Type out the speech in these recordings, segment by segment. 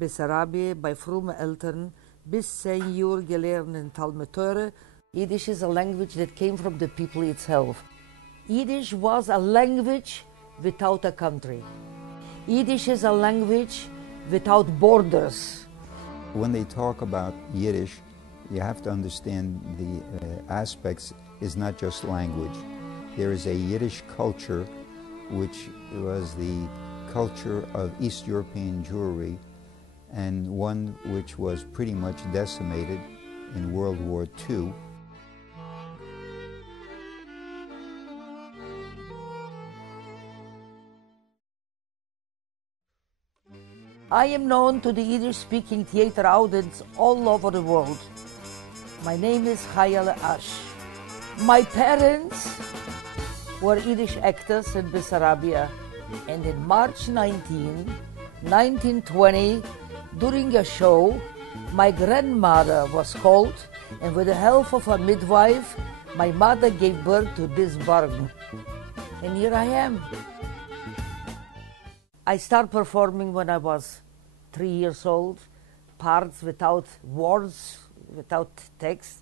Bessarabie bei frühen Eltern bis 10 Jahre gelernt in Talmud Torah. Yiddish is a language that came from the people itself. Yiddish was a language without a country. Yiddish is a language without borders. When they talk about Yiddish, you have to understand the aspects is not just language. There is a Yiddish culture which was the culture of East European Jewry, and one which was pretty much decimated in World War II. I am known to the Yiddish-speaking theater audience all over the world. My name is Chayale Ash. My parents were Yiddish actors in Bessarabia, and in March 1920, during a show, my grandmother was called, and with the help of a midwife, my mother gave birth to this bargain. And here I am. I started performing when I was 3 years old, parts without words, without text.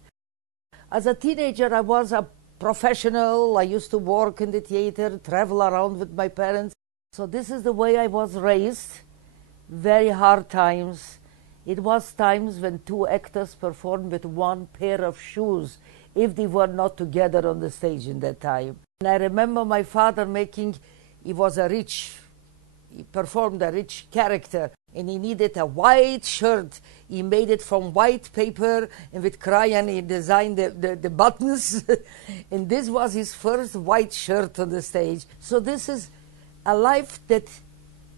As a teenager, I was a professional. I used to work in the theater, travel around with my parents. So this is the way I was raised. Very hard times. It was times when two actors performed with one pair of shoes if they were not together on the stage in that time. And I remember my father he performed a rich character, and he needed a white shirt. He made it from white paper, and with crayon he designed the buttons. And this was his first white shirt on the stage. So this is a life that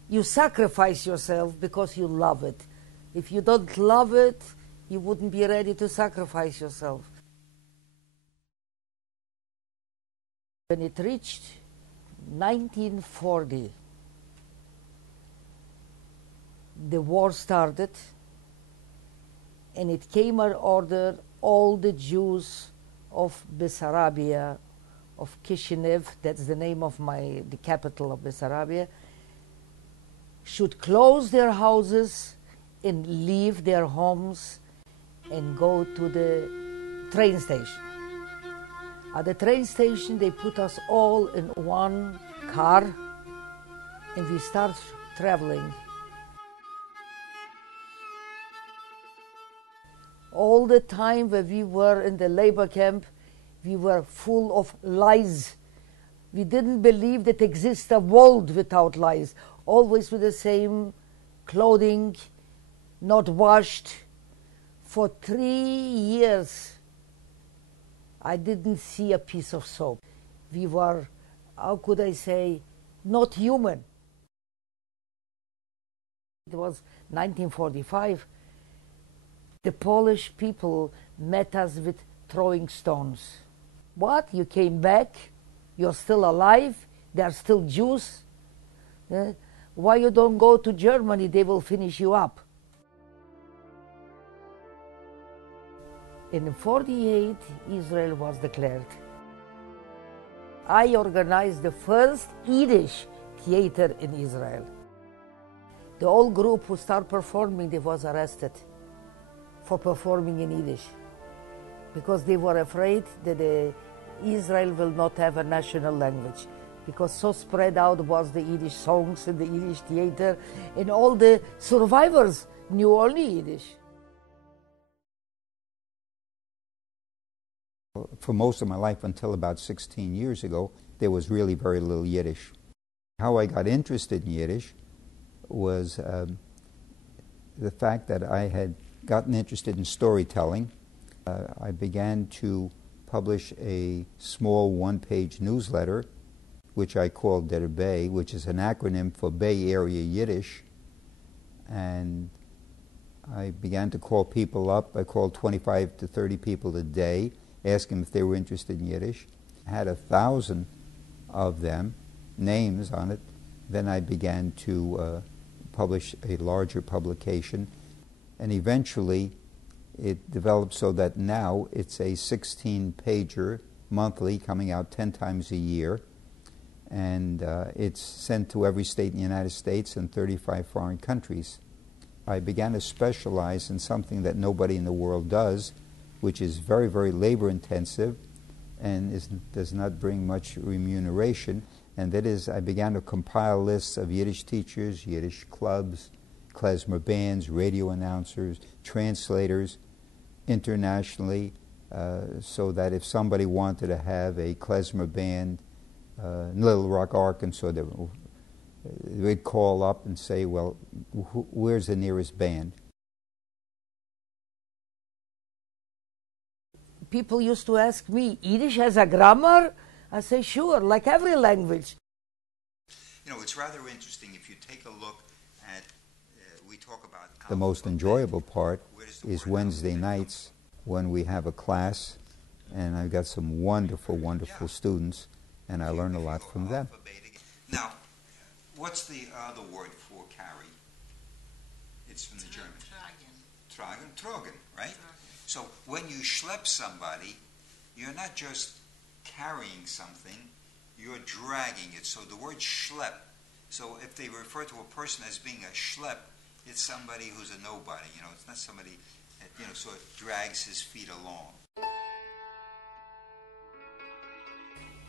you sacrifice yourself because you love it. If you don't love it, you wouldn't be ready to sacrifice yourself. When it reached 1940, the war started, and it came an order, all the Jews of Bessarabia, of Kishinev, that's the name of the capital of Bessarabia, should close their houses and leave their homes and go to the train station. At the train station, they put us all in one car, and we start traveling. All the time when we were in the labor camp, we were full of lies. We didn't believe that exists a world without lies. Always with the same clothing, not washed. For 3 years, I didn't see a piece of soap. We were, how could I say, not human. It was 1945. The Polish people met us with throwing stones. What? You came back? You're still alive? There are still Jews? Why you don't go to Germany? They will finish you up. In 1948, Israel was declared. I organized the first Yiddish theater in Israel. The whole group who started performing, they was arrested for performing in Yiddish, because they were afraid that Israel will not have a national language, because so spread out was the Yiddish songs in the Yiddish theater, and all the survivors knew only Yiddish. For most of my life, until about 16 years ago, there was really very little Yiddish. How I got interested in Yiddish was the fact that I had gotten interested in storytelling. I began to publish a small one-page newsletter, which I called Der Bay, which is an acronym for Bay Area Yiddish. And I began to call people up. I called 25 to 30 people a day, asking them if they were interested in Yiddish. I had 1,000 of them, names on it. Then I began to publish a larger publication. And eventually, it developed so that now it's a 16-pager monthly, coming out 10 times a year. And it's sent to every state in the United States and 35 foreign countries. I began to specialize in something that nobody in the world does, which is very, very labor intensive and does not bring much remuneration. And that is, I began to compile lists of Yiddish teachers, Yiddish clubs, klezmer bands, radio announcers, translators internationally, so that if somebody wanted to have a klezmer band in Little Rock, Arkansas, they'd call up and say, well, where's the nearest band? People used to ask me, Yiddish has a grammar? I say, sure, like every language. You know, it's rather interesting if you take a look at, we talk about... The most enjoyable part is Wednesday nights when we have a class, and I've got some wonderful, wonderful students, and I learn a lot from them. Now, what's the other word for carry? It's from the German. Tragen, trogen, right? So when you schlep somebody, you're not just carrying something, you're dragging it. So the word schlep, so if they refer to a person as being a schlep, it's somebody who's a nobody, you know, it's not somebody that, you know, sort of drags his feet along.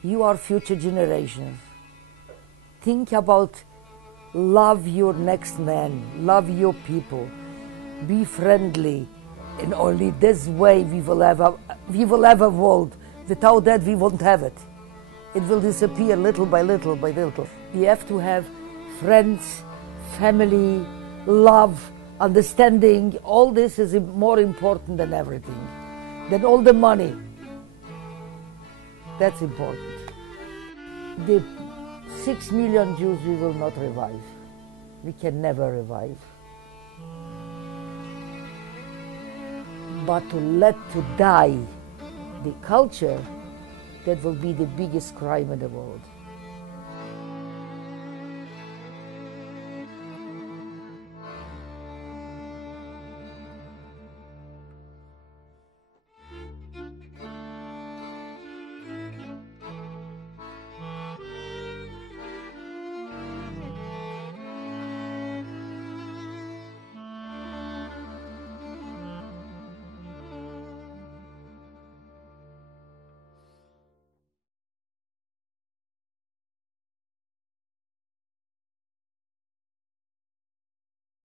You are future generations. Think about love your next man, love your people, be friendly, and only this way we will have a world. Without that, we won't have it. It will disappear little by little by little. We have to have friends, family, love, understanding. All this is more important than everything, than all the money. That's important. The 6 million Jews we will not revive. We can never revive. But to let to die the culture, that will be the biggest crime in the world.